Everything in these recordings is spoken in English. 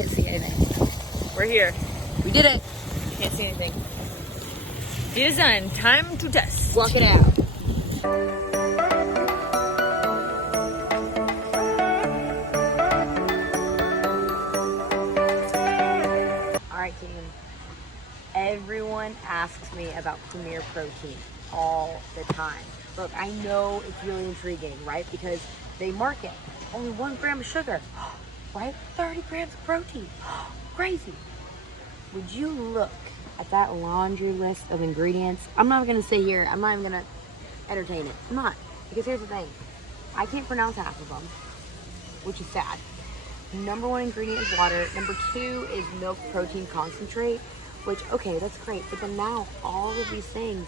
can't see anything. We're here. We did it. Can't see anything. It is done. Time to test. Block it out. All right, team. Everyone asks me about Premier Protein all the time. Look, I know it's really intriguing, right? Because they market only 1 gram of sugar, right? 30 grams of protein. Crazy. Would you look at that laundry list of ingredients? I'm not gonna sit here, I'm not even gonna entertain it. I'm not, because here's the thing. I can't pronounce half of them, which is sad. Number 1 ingredient is water. Number 2 is milk protein concentrate, which, okay, that's great. But then now all of these things,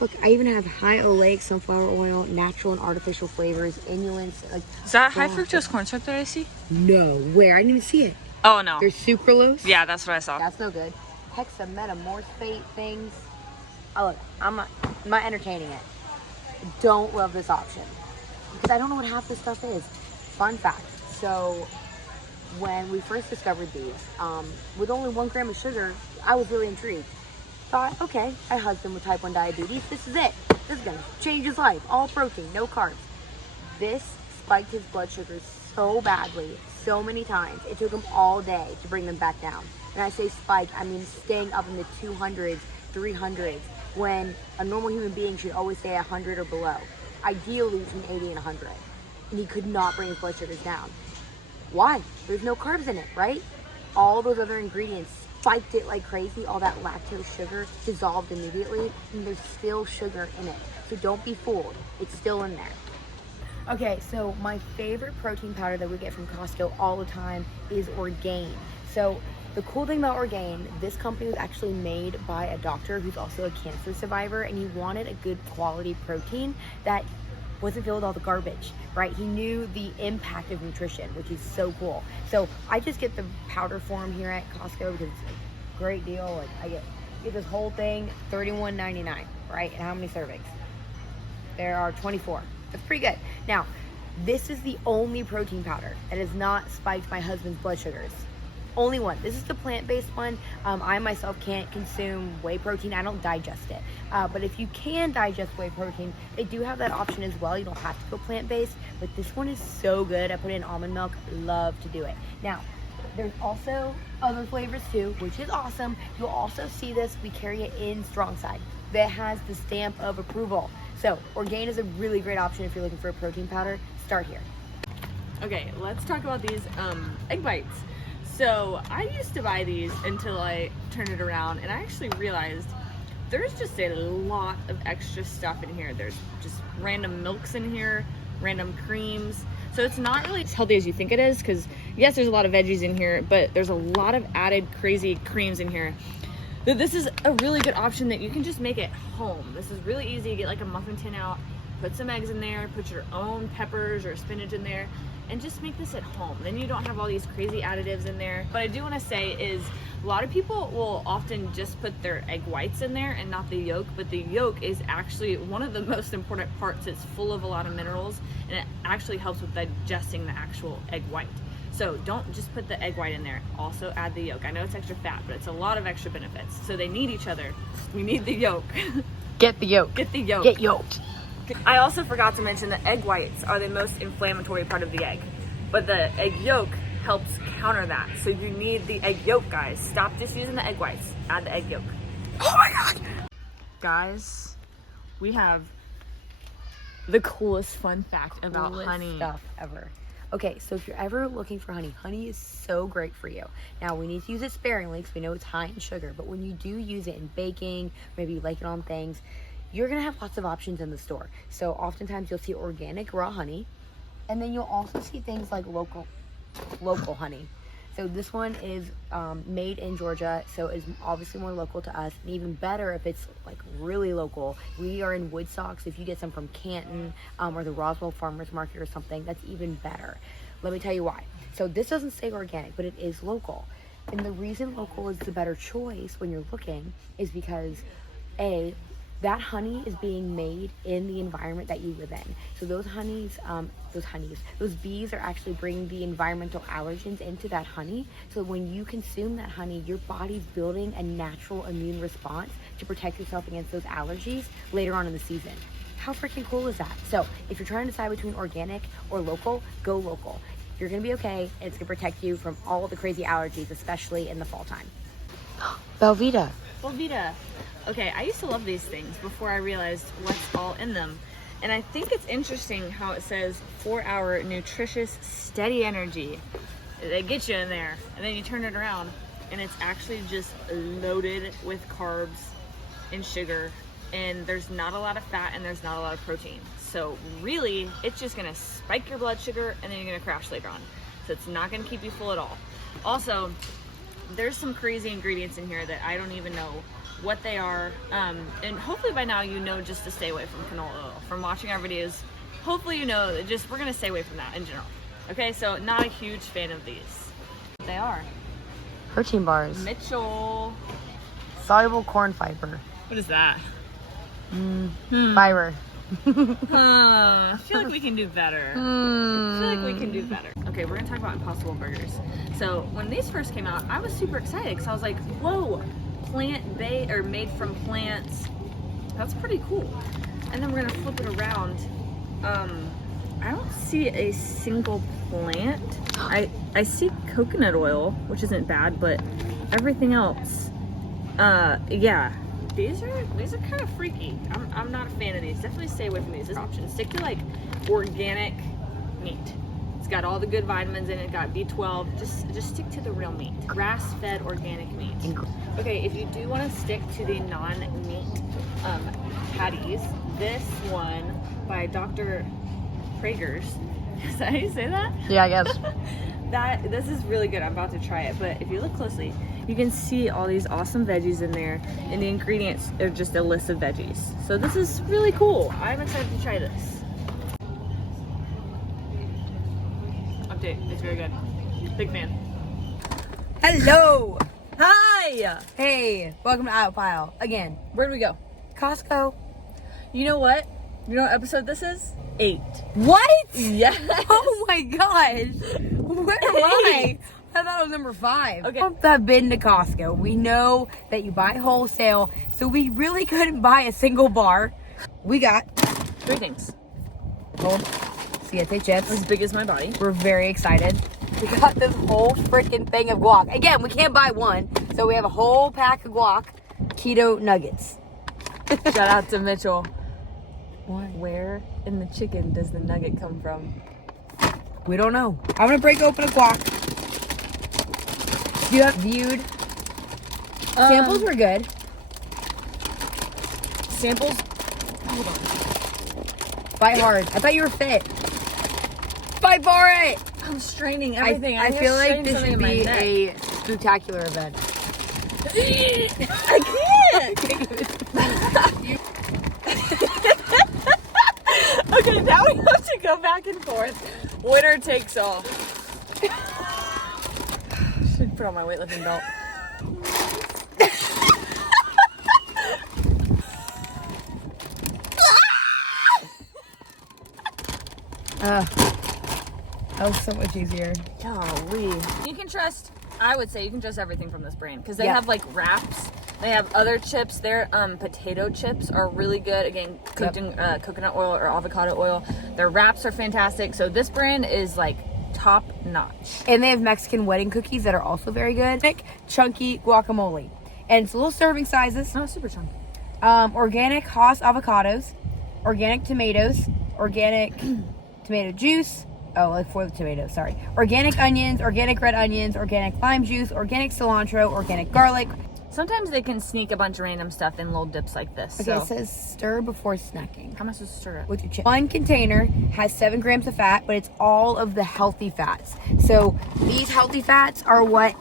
look, I even have high oleic sunflower oil, natural and artificial flavors, inulins. Like, Is that high fructose corn syrup that I see? no, where? I didn't even see it. Oh, no. There's sucralose. Yeah, that's what I saw. That's no good. Hexametamorphate things. Oh, look, I'm not entertaining it. Don't love this option because I don't know what half this stuff is. Fun fact. So when we first discovered these, with only 1 gram of sugar, I was really intrigued. Thought, okay, my husband with type 1 diabetes, this is it. This is gonna change his life. All protein, no carbs. This spiked his blood sugars so badly, so many times. It took him all day to bring them back down. And I say spike, I mean staying up in the 200s, 300s, when a normal human being should always stay 100 or below. Ideally between 80 and 100. And he could not bring his blood sugars down. Why? There's no carbs in it, right? All those other ingredients spiked it like crazy. All that lactose sugar dissolved immediately, and there's still sugar in it. So don't be fooled. It's still in there. Okay, so my favorite protein powder that we get from Costco all the time is Orgain. So the cool thing about Orgain, this company was actually made by a doctor who's also a cancer survivor, and he wanted a good quality protein that wasn't filled with all the garbage, right? He knew the impact of nutrition, which is so cool. So I just get the powder form here at Costco because it's a great deal. Like I get this whole thing, $31.99, right? And how many servings? There are 24. That's pretty good. Now, this is the only protein powder that has not spiked my husband's blood sugars. Only one. This is the plant-based one. I myself can't consume whey protein. I don't digest it. But if you can digest whey protein, they do have that option as well. You don't have to go plant-based. But this one is so good. I put it in almond milk. Love to do it. Now, there's also other flavors too, which is awesome. You'll also see this. We carry it in Strong Side. That has the stamp of approval. So Orgain is a really great option if you're looking for a protein powder. Start here. Okay, let's talk about these egg bites. So I used to buy these until I turned it around, and I actually realized there's just a lot of extra stuff in here. There's just random milks in here, random creams. So it's not really as healthy as you think it is, because yes, there's a lot of veggies in here, but there's a lot of added crazy creams in here. This is a really good option that you can just make at home. This is really easy. You get like a muffin tin out, put some eggs in there, put your own peppers or spinach in there, and just make this at home. Then you don't have all these crazy additives in there. What I do want to say is a lot of people will often just put their egg whites in there and not the yolk, but the yolk is actually one of the most important parts. It's full of a lot of minerals, and it actually helps with digesting the actual egg white. So don't just put the egg white in there. Also add the yolk. I know it's extra fat, but it's a lot of extra benefits. So they need each other. We need the yolk. Get the yolk. Get the yolk. Get yolked. I also forgot to mention that egg whites are the most inflammatory part of the egg, but the egg yolk helps counter that. So you need the egg yolk, guys. Stop just using the egg whites. Add the egg yolk. Oh my God. Guys, we have the coolest fun fact about honey. Stuff ever. Okay, so if you're ever looking for honey, honey is so great for you. Now, we need to use it sparingly because we know it's high in sugar, but when you do use it in baking, maybe you like it on things, you're gonna have lots of options in the store. So oftentimes you'll see organic raw honey, and then you'll also see things like local honey. So this one is made in Georgia, so it's obviously more local to us, and even better if it's like really local. We are in Woodstock, so if you get some from Canton or the Roswell Farmers Market or something, that's even better. Let me tell you why. So this doesn't say organic, but it is local. And the reason local is the better choice when you're looking is because A, that honey is being made in the environment that you live in. So those bees are actually bringing the environmental allergens into that honey. So when you consume that honey, your body's building a natural immune response to protect yourself against those allergies later on in the season. How freaking cool is that? So if you're trying to decide between organic or local, go local. You're gonna be okay. It's gonna protect you from all the crazy allergies, especially in the fall time. Velveeta. Velveeta. Okay, I used to love these things before I realized what's all in them. And I think it's interesting how it says 4-hour nutritious steady energy. They get you in there and then you turn it around and it's actually just loaded with carbs and sugar, and there's not a lot of fat and there's not a lot of protein. So really, it's just gonna spike your blood sugar and then you're gonna crash later on. So it's not gonna keep you full at all. Also, there's some crazy ingredients in here that I don't even know what they are. And hopefully by now you know just to stay away from canola oil. From watching our videos, hopefully you know that we're gonna stay away from that in general. Okay, so not a huge fan of these. They are. Protein bars. Mitchell. Soluble corn fiber. What is that? Fiber. I feel like we can do better. Okay, we're gonna talk about Impossible Burgers. So when these first came out, I was super excited because I was like, whoa, plant-based or made from plants. That's pretty cool. And then we're gonna flip it around. I don't see a single plant. I see coconut oil, which isn't bad, but everything else, yeah. These are kind of freaky. I'm not a fan of these. Definitely stay away from these. This option. Stick to like organic meat. It's got all the good vitamins in it. Got B12. Just stick to the real meat. Grass-fed organic meat. Okay, if you do want to stick to the non-meat patties, this one by Dr. Prager's. Is that how you say that? Yeah, I guess. This is really good. I'm about to try it, but if you look closely, you can see all these awesome veggies in there, and the ingredients are just a list of veggies. So this is really cool. I'm excited to try this. Update, it's very good. Big fan. Hello. Hi! Hey, welcome to Outfile. Again, Where'd we go? Costco. You know what? You know what episode this is? 8. What? Yes! Oh my gosh. Where am I? I thought it was number 5. Okay. We have been to Costco. We know that you buy wholesale, so we really couldn't buy a single bar. We got 3 things. whole Siete chips. As big as my body. We're very excited. We got this whole freaking thing of guac. Again, we can't buy one, so we have a whole pack of guac. Keto nuggets. Shout out to Mitchell. What? Where in the chicken does the nugget come from? We don't know. I'm gonna break open a guac. You have viewed. Samples were good. Samples? Hold on. Fight hard. I thouut you were fit. Fight for it! I'm straining everything. I feel like this should be a spectacular event. I can't! Okay, now we have to go back and forth. Winner takes all. Should put on my weightlifting belt. That was so much easier. Golly. You can trust, I would say you can trust everything from this brand because they Yep. have like wraps. They have other chips. Their potato chips are really good. Again, cooked in coconut oil or avocado oil. Their wraps are fantastic. So this brand is like top notch. And they have Mexican wedding cookies that are also very good. Thick, chunky guacamole. And it's little serving sizes. Oh, super chunky. Organic Haas avocados, organic tomatoes, organic tomato juice. Oh, like for the tomatoes, sorry. Organic onions, organic red onions, organic lime juice, organic cilantro, organic garlic. Sometimes they can sneak a bunch of random stuff in little dips like this. Okay, So it says stir before snacking. how am I supposed to stir it? With your chips. One container has 7 grams of fat, but it's all of the healthy fats. So these healthy fats are what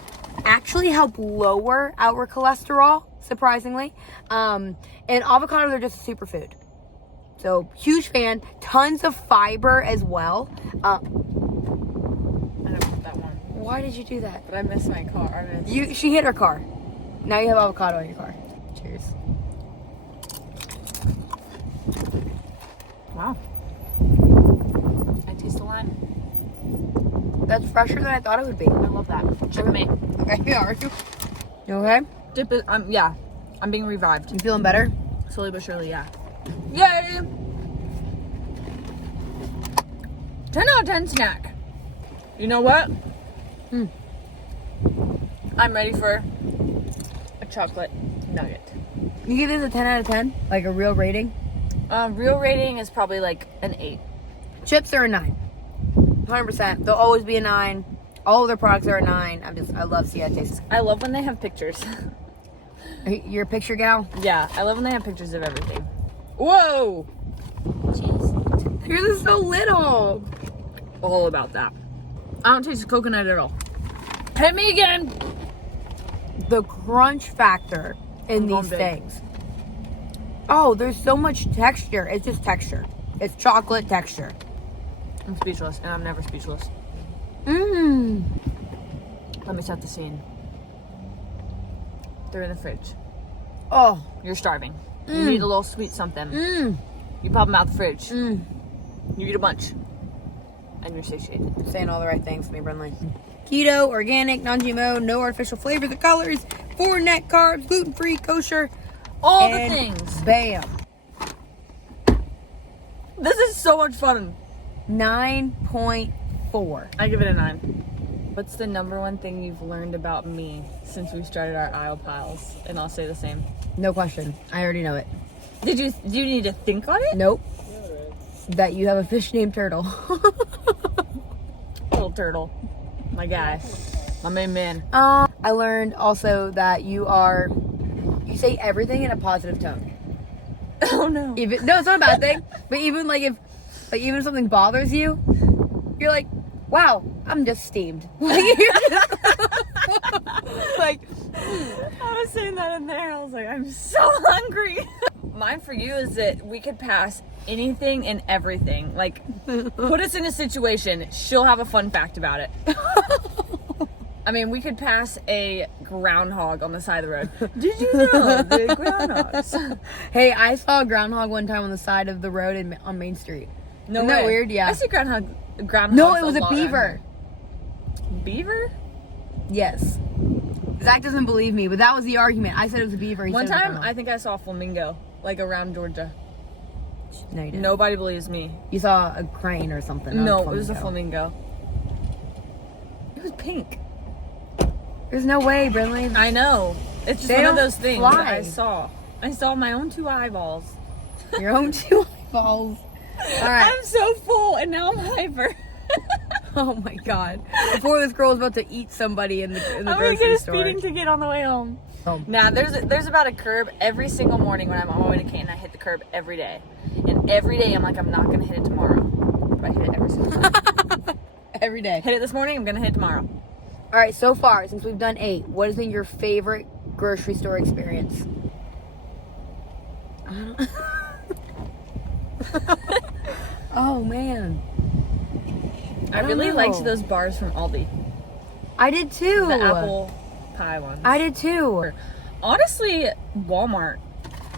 actually help lower our cholesterol, surprisingly. And avocados are just a superfood. So huge fan. Tons of fiber as well. I don't want that one. Why did you do that? But I missed my car. She hit her car. Now you have avocado in your car. Cheers. Wow. I taste the lime. That's fresher than I thought it would be. I love that. Checkmate. Okay, you are. You okay? Dip it. Yeah. I'm being revived. You feeling better? Slowly but surely, yeah. Yay! 10 out of 10 snack. You know what? I'm ready for a chocolate nugget. You give this a 10 out of 10? Like a real rating? Real rating is probably like an 8. Chips are a 9. 100%. They'll always be a 9. All of their products are a 9. I love see how it tastes. I love when they have pictures. You're a picture gal? Yeah, I love when they have pictures of everything. Whoa! Jeez. Yours is so little. All about that. I don't taste coconut at all. Hit me again! The crunch factor in these big. things. Oh, there's so much texture. It's just texture. It's chocolate texture. I'm speechless, and I'm never speechless. Mmm. Let me set the scene. They're in the fridge. Oh. You're starving. You need a little sweet something. You pop them out the fridge. You eat a bunch. And you're satiated. I'm saying all the right things to me, Brinley. Keto, organic, non-GMO, no artificial flavors or colors, 4 net carbs, gluten-free, kosher. All the and things. Bam. This is so much fun. 9.4. I give it a 9. What's the number one thing you've learned about me since we started our aisle piles? And I'll say the same. No question. I already know it. Do you need to think on it? Nope. That you have a fish named Turtle. Little turtle. My guy. My main man. I learned also that you say everything in a positive tone. Oh no. No, it's not a bad thing. But even even if something bothers you, you're like, wow, I'm just steamed. Like, I was saying that in there. I was like, I'm so hungry. Mine for you is that we could pass anything and everything. Like, put us in a situation. She'll have a fun fact about it. I mean, we could pass a groundhog on the side of the road. Did you know the groundhogs? Hey, I saw a groundhog one time on the side of the road on Main Street. No Isn't way. that weird? Yeah. I see groundhogs. No, it was a beaver. Beaver? Yes. Zach doesn't believe me, but that was the argument. I said it was a beaver. One time, I think I saw a flamingo, like around Georgia. No, you didn't. Nobody believes me. You saw a crane or something. No, it was a flamingo. It was pink. There's no way, Brinley. I know. It's just They one of don't those things fly. that I saw. I saw my own 2 eyeballs. Your own 2 eyeballs. All right. I'm so full, and now I'm hyper. Oh my god. Before this girl was about to eat somebody in the I'm gonna grocery get a store. speeding ticket on the way home. Oh. Nah, there's about a curb every single morning when I'm on my way to Canton. I hit the curb every day. And every day I'm like, I'm not gonna hit it tomorrow. But I hit it every single time. Every day. Hit it this morning, I'm gonna hit it tomorrow. All right, so far, since we've done 8, what has been your favorite grocery store experience? Oh, man. I don't really know. liked those bars from Aldi. I did too. The apple pie ones. I did too. Honestly, Walmart.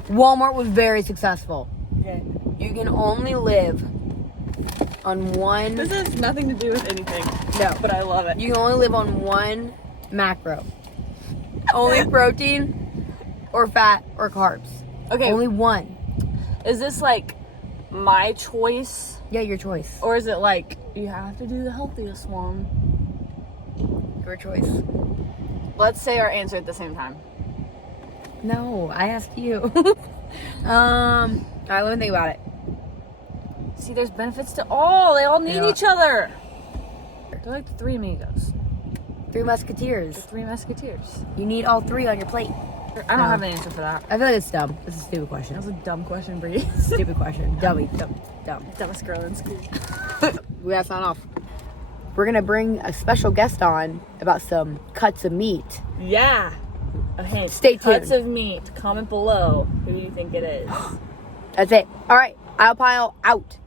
Walmart was very successful. Okay. You can only live on one. This has nothing to do with anything. No. But I love it. You can only live on one macro. Only protein or fat or carbs. Okay. Only one. Is this like my choice? Yeah, your choice. Or is it like you have to do the healthiest one? Your choice. Let's say our answer at the same time. No, I asked you. All right, let me think about it. See, there's benefits to all. They all need Yeah. each other. They're like the 3 amigos. 3 Musketeers. The 3 musketeers. You need all 3 on your plate. I don't No. have an answer for that. I feel like it's dumb. This is a stupid That question. was a dumb question, Bree. Stupid question. Dummy. Dumb. Dumbest girl in school. We gotta sign off. We're gonna bring a special guest on about some cuts of meat. Yeah. A hint. Stay tuned. Cuts of meat. Comment below. Who do you think it is? That's it. All right. I'll pile out.